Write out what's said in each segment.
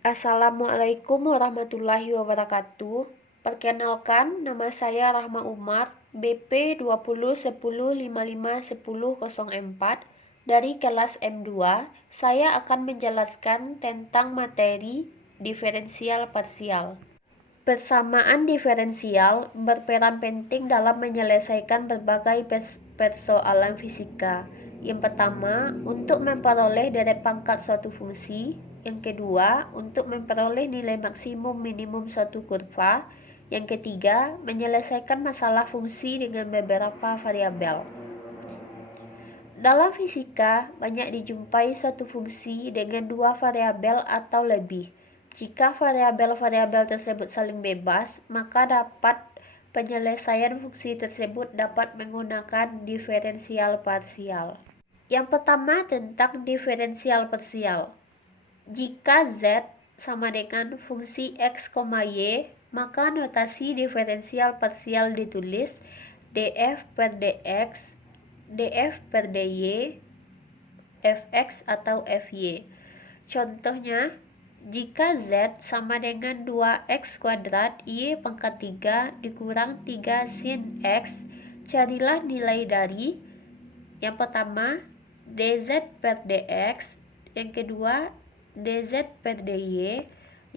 Assalamualaikum warahmatullahi wabarakatuh. Perkenalkan, nama saya Rahma Umar, BP 2010551004 dari kelas M2. Saya akan menjelaskan tentang materi diferensial parsial. Persamaan diferensial berperan penting dalam menyelesaikan berbagai persoalan fisika. Yang pertama, untuk memperoleh deret pangkat suatu fungsi. Yang kedua, untuk memperoleh nilai maksimum minimum suatu kurva. Yang ketiga, menyelesaikan masalah fungsi dengan beberapa variabel. Dalam fisika, banyak dijumpai suatu fungsi dengan dua variabel atau lebih. Jika variabel-variabel tersebut saling bebas, maka penyelesaian fungsi tersebut dapat menggunakan diferensial parsial. Yang pertama tentang diferensial parsial. Jika Z sama dengan fungsi X, Y, maka notasi diferensial parsial ditulis df per dx, df per dy, fx atau fy. Contohnya, jika Z sama dengan 2x kuadrat y pangkat 3 dikurang 3 sin x, carilah nilai dari yang pertama dz per dx, yang kedua dz per dy,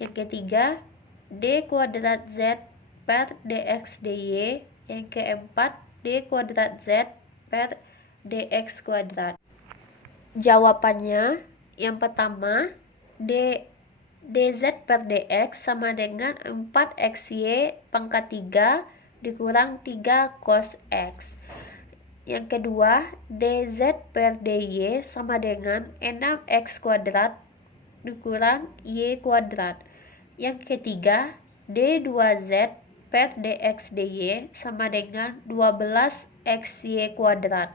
yang ketiga d kuadrat z per dx dy, yang keempat d kuadrat z per dx kuadrat. Jawabannya yang pertama dz per dx sama dengan 4xy pangkat 3 dikurang 3 cos x. Yang kedua, dz per dy sama dengan 6x kuadrat dikurang y kuadrat. Yang ketiga, d2z per dx dy sama dengan 12xy kuadrat.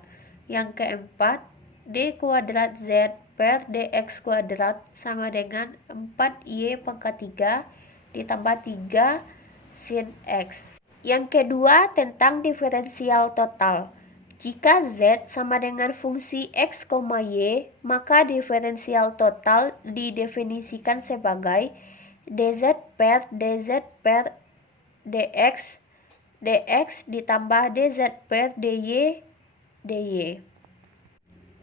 Yang keempat, d kuadrat z per dx kuadrat sama dengan 4y pangkat 3 ditambah 3 sin x. Yang kedua tentang diferensial total. Jika z sama dengan fungsi x, y, maka diferensial total didefinisikan sebagai dz per dx, dx ditambah dz per dy, dy.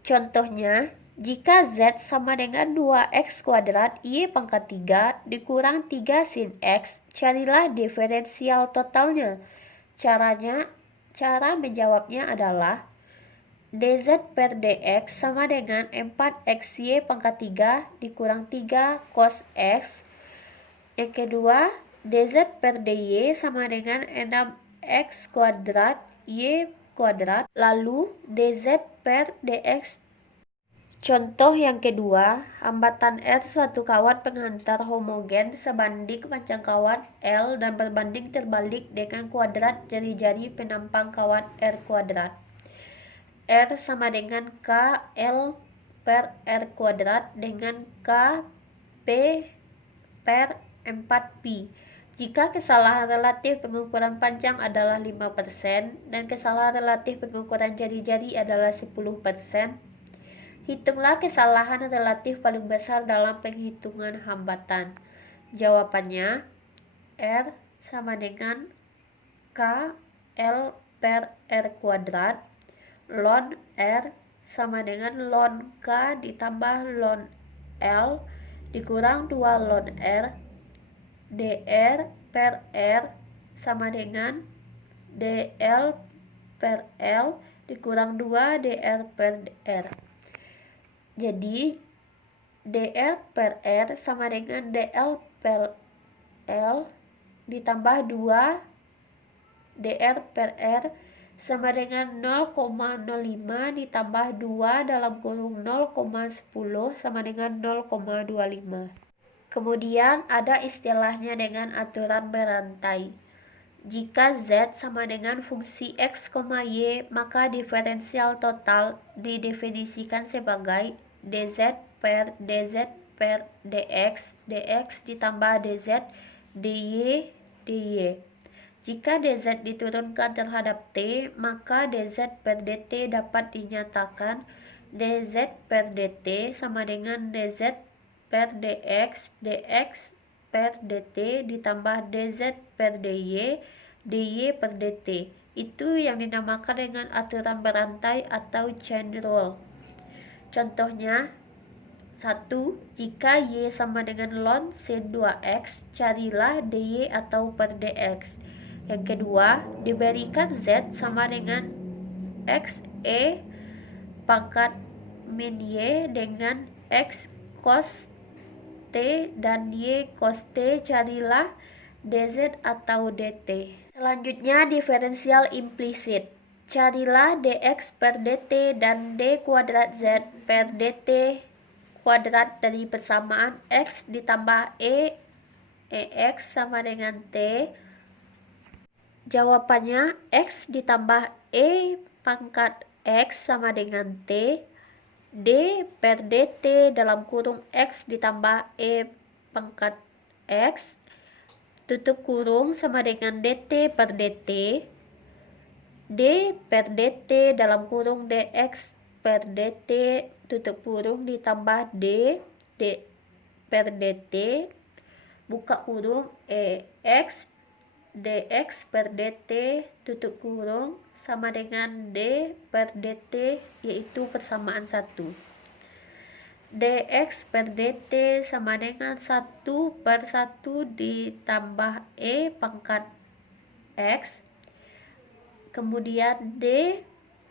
Contohnya, jika z sama dengan 2x kuadrat y pangkat 3 dikurang 3 sin x, carilah diferensial totalnya. Cara menjawabnya adalah dz per dx sama dengan 4xy pangkat 3 dikurang 3 cos x. Yang kedua, dz per dy sama dengan 6x kuadrat y kuadrat, lalu dz per dx. Contoh yang kedua, hambatan R suatu kawat penghantar homogen sebanding panjang kawat L dan berbanding terbalik dengan kuadrat jari-jari penampang kawat R kuadrat. R sama dengan K L per R kuadrat dengan K P per 4pi. Jika kesalahan relatif pengukuran panjang adalah 5% dan kesalahan relatif pengukuran jari-jari adalah 10%, hitunglah kesalahan relatif paling besar dalam penghitungan hambatan. Jawabannya, R sama dengan K L per R kuadrat, ln R sama dengan ln K ditambah ln L dikurang 2 ln R, dr per R sama dengan dl per L dikurang 2 dr per R. Jadi, dr per R sama dengan dl per L ditambah 2 dr per R sama dengan 0,05 ditambah 2 dalam kurung 0,10 sama dengan 0,25. Kemudian ada istilahnya dengan aturan berantai. Jika Z sama dengan fungsi X, Y, maka diferensial total didefinisikan sebagai dz per dx, dx ditambah dz, dy, dy. Jika dz diturunkan terhadap t, maka dz per dt dapat dinyatakan dz per dt sama dengan dz per dx, dx per dt ditambah dz per dy, dy per dt. Itu yang dinamakan dengan aturan berantai atau chain rule. Contohnya, 1. Jika y sama dengan ln sin 2x, carilah dy atau per dx. Yang kedua, diberikan z sama dengan x e pangkat min y dengan x cos t dan y cos t, carilah dz atau dt. Selanjutnya, diferensial implisit. Carilah dx per dt dan d kuadrat z per dt kuadrat dari persamaan x ditambah ex sama dengan t. Jawabannya x ditambah e pangkat x sama dengan t, d per dt dalam kurung x ditambah e pangkat x tutup kurung sama dengan dt per dt, d per dt dalam kurung dx per dt tutup kurung ditambah d per dt buka kurung x dx per dt tutup kurung sama dengan d per dt, yaitu persamaan 1. dx per dt sama dengan 1 per 1 ditambah e pangkat x, kemudian d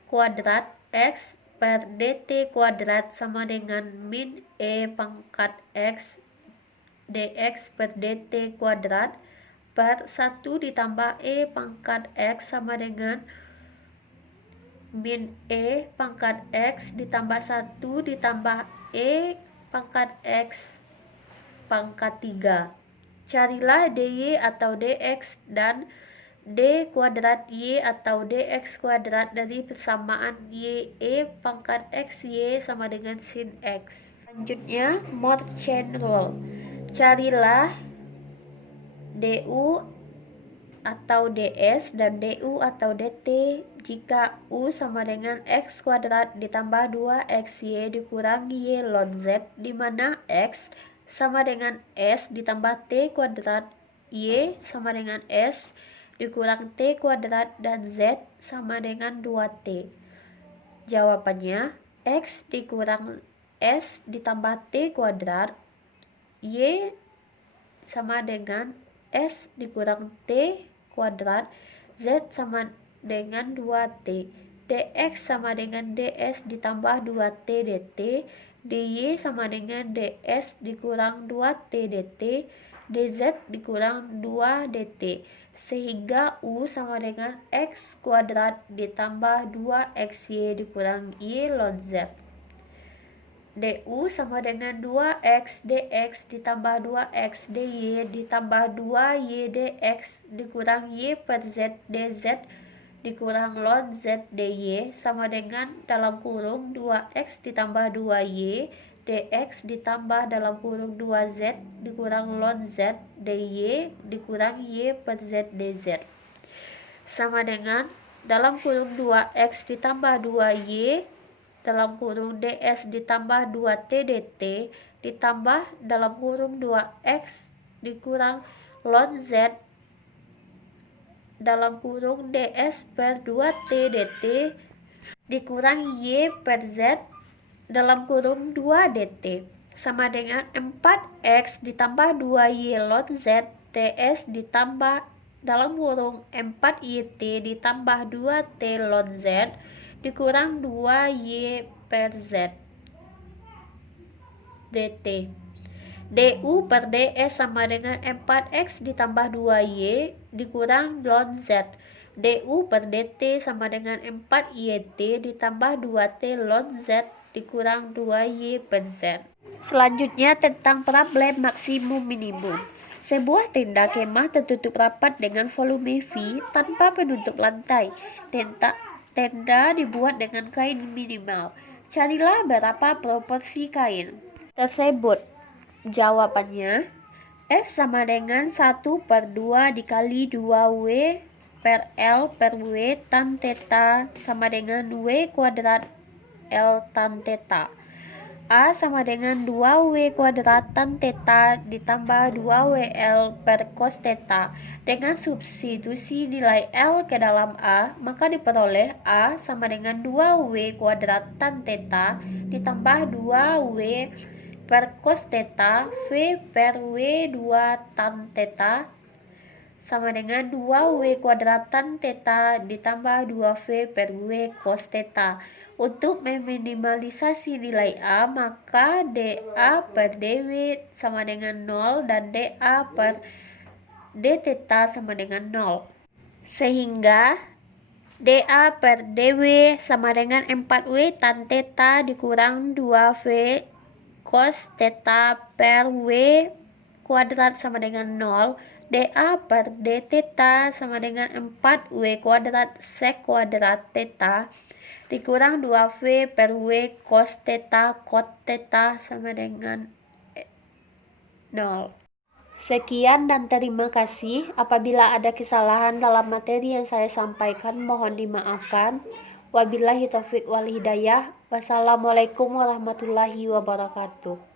kuadrat x per dt kuadrat sama dengan min e pangkat x dx per dt kuadrat per 1 ditambah e pangkat x sama dengan min e pangkat x ditambah 1 ditambah e pangkat x pangkat 3. Carilah dy atau dx dan d kuadrat y atau dx kuadrat dari persamaan y e pangkat x y sama dengan sin x. Selanjutnya, Mohr chain rule. Carilah du atau ds dan du atau dt jika u sama dengan x kuadrat ditambah 2xy dikurang y ln z, di mana x sama dengan s ditambah t kuadrat, y sama dengan s dikurang t kuadrat, dan z sama dengan 2t. Jawabannya x dikurang s ditambah t kuadrat, y sama dengan s dikurang t kuadrat, z sama dengan 2t, dx sama dengan ds ditambah 2t dt, dy sama dengan ds dikurang 2t dt, dz dikurang 2 dt, sehingga u sama dengan x kuadrat ditambah 2xy dikurang y ln z. du sama dengan 2x dx ditambah 2x dy ditambah 2y dx dikurang y per z dz dikurang ln z dy sama dengan dalam kurung 2x ditambah 2y dx ditambah dalam kurung 2z dikurang ln z dy dikurang y per z dz sama dengan dalam kurung 2x ditambah 2y dalam kurung ds ditambah 2t dt ditambah dalam kurung 2x dikurang ln z dalam kurung ds per 2t dt dikurang y per z dalam kurung 2 dt sama dengan 4x ditambah 2y ln z ds ditambah dalam kurung 4yt ditambah 2t ln z dikurang 2y per z dt. du per ds sama dengan 4x ditambah 2y dikurang ln z. du per dt sama dengan 4yt ditambah 2t ln z dikurang 2y per z. Selanjutnya tentang problem maksimum minimum. Sebuah tenda kemah tertutup rapat dengan volume V tanpa penutup lantai. Tenda dibuat dengan kain minimal. Carilah berapa proporsi kain tersebut. Jawabannya, F sama dengan 1 per 2 dikali 2W per L per W tan theta sama dengan W kuadrat L tan theta. A sama dengan 2W kuadrat tan theta ditambah 2WL per cos theta. Dengan substitusi nilai L ke dalam A, maka diperoleh A sama dengan 2W kuadrat tan theta ditambah 2W per cos theta V per W2 tan theta sama dengan 2W kuadrat tan theta ditambah 2V per W cos theta. Untuk meminimalisasi nilai A, maka dA per dW sama dengan 0 dan dA per d theta sama dengan 0. Sehingga dA per dW sama dengan 4W tan theta dikurang 2V cos theta per W kuadrat sama dengan 0. dA per d theta sama dengan 4W kuadrat sek kuadrat theta dikurang 2V per W cos theta cot theta sama dengan 0. Sekian dan terima kasih. Apabila ada kesalahan dalam materi yang saya sampaikan, mohon dimaafkan. Wabillahi taufiq wal hidayah. Wassalamualaikum warahmatullahi wabarakatuh.